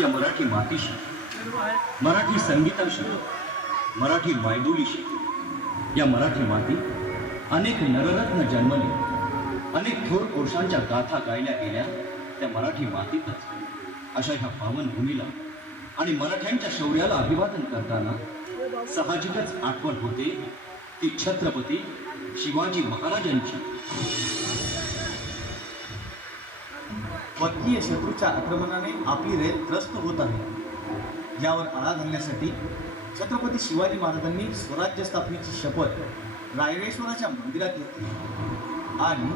या मराठी मातीशी, मराठी संगीताशी, मराठी मायबोलीशी, या मराठी माती अनेक नररत्न जन्मले, अनेक थोर पुरुषांच्या गाथा गायल्या गेल्या त्या मराठी मातीतच अशा ह्या पावन भूमीला आणि मराठ्यांच्या शौर्याला अभिवादन करताना साहजिकच आठवण होते ती छत्रपती शिवाजी महाराजांची. परकीय शत्रूच्या आक्रमणाने आपली रेल त्रस्त होत आहे. यावर आळा घालण्यासाठी छत्रपती शिवाजी महाराजांनी स्वराज्य स्थापनेची शपथ रायरेश्वराच्या मंदिरात घेतली आणि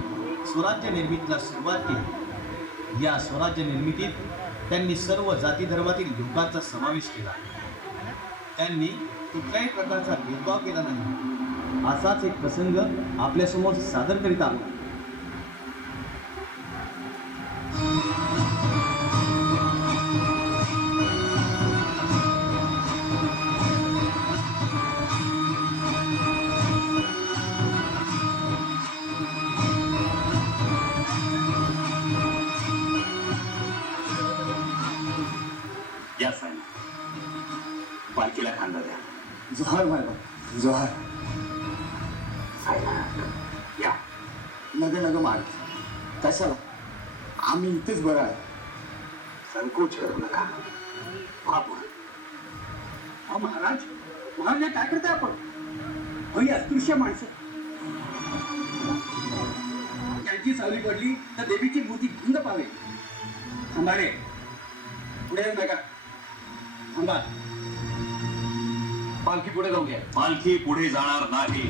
स्वराज्य निर्मितीला सुरुवात केली. या स्वराज्य निर्मितीत त्यांनी सर्व जाती धर्मातील लोकांचा समावेश केला. त्यांनी कुठल्याही प्रकारचा भेदभाव केला नाही. असाच एक प्रसंग आपल्यासमोर सादर करीत आहोत. या साहेब, पालखीला खांदा द्या. जोहार बाबा, जोहार. या. नग नग मार. कशाला? आम्ही इथेच बरं आहे. संकोच करू नका. बापू. महाराज, महाराज काय करताय आपण? ही अस्पृश्य माणसं, त्यांची सावली पडली तर देवीची मूर्ती भंग पावे. थांबा रे, पुढे येऊ नका. थांबा. पालखी पुढे जाऊ द्या. पालखी पुढे जाणार नाही.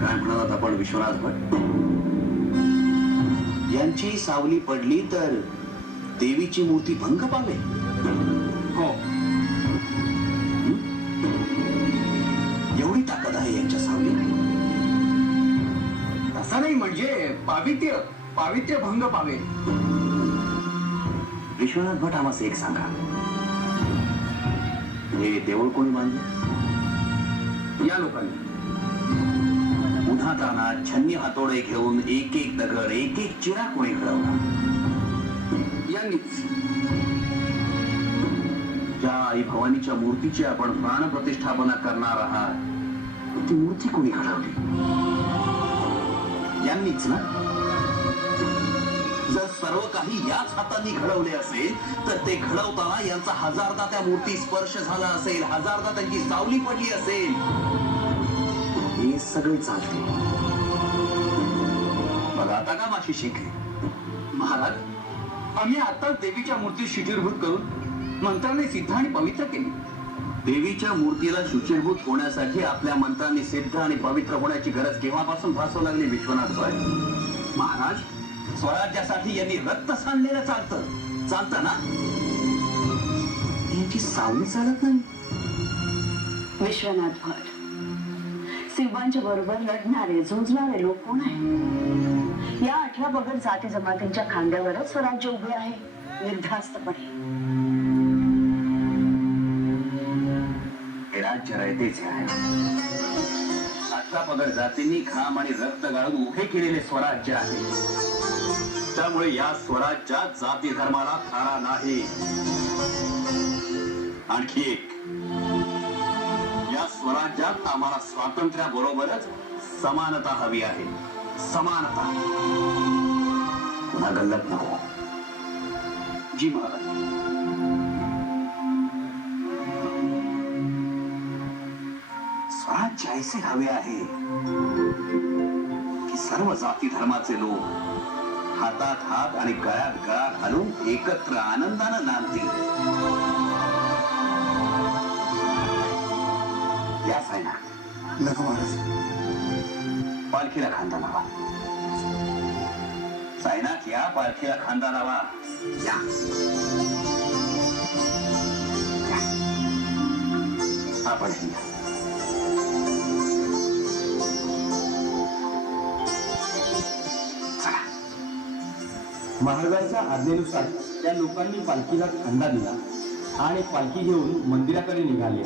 काय म्हणालात आपण विश्वनाथ भट? यांची सावली पडली तर देवीची मूर्ती भंग पावे? हो. एवढी ताकद आहे यांच्या सावलीत? असं नाही, म्हणजे पावित्र्य पावित्र्य भंग पावे. विश्वनाथ भट, आम्हाला एक सांगा, हे देऊळ कोणी बांधले? या लोकांनी उन्हातानात छन्नी हातोडे घेऊन एक एक दगड, एक एक चिरा कोणी घडवला? यांनीच. ज्या आई भवानीच्या मूर्तीची आपण प्राणप्रतिष्ठापना करणार आहात, ती मूर्ती कोणी घडवली? यांनीच ना? जर सर्व काही याच हातांनी घडवले असेल तर ते घडवताना यांचा हजारदा त्या मूर्ती स्पर्श झाला असेल, हजारदा त्यांची सावली पडली असेल. हे सगळे चालते. बघा आता का माशी शिकले? महाराज, आम्ही आता देवीच्या मूर्ती शिथिलभूत करून मंत्राने सिद्ध आणि पवित्र केली. देवीच्या मूर्तीला शुचिरभूत होण्यासाठी आपल्या मंत्रांनी सिद्ध आणि पवित्र होण्याची गरज केव्हापासून भासू लागली विश्वनाथ भट? महाराज, स्वराज्यासाठी यांनी रक्त सांडलेलं चालतं ना? यांची सावली चालत नाही. विश्वनाथ भट, शिवांच्या बरोबर लढणारे झुंजणारे लोक कोण आहे? या 18 बगड जाती जमातींच्या खांद्यावरच स्वराज्य उभे आहे निर्धास्तपणे. हे राज्य रयतेचे आहे. 18 पगड जातींनी घाम आणि रक्त गाळून उभे केलेले स्वराज्य आहे. त्यामुळे या स्वराज्यात जाती धर्माला थारा नाही. आणखी एक, या स्वराज्यात आम्हाला स्वातंत्र्याबरोबरच समानता हवी आहे. समानता. पुन्हा गल्लत नको. जी महाराज. स्वराज्य ऐसे हवे आहे की सर्व जाती धर्माचे लोक हातात हात आणि गळ्यात गळा घालून एकत्र आनंदानं नांदतील. या सायना. नको महाराज. पालखीला खांदा लावा. सायनाथ, या पालखीला खांदा लावा. या. आपण महाराजांच्या आज्ञेनुसार त्या लोकांनी पालखीला खांदा दिला आणि पालखी घेऊन मंदिराकडे निघाले.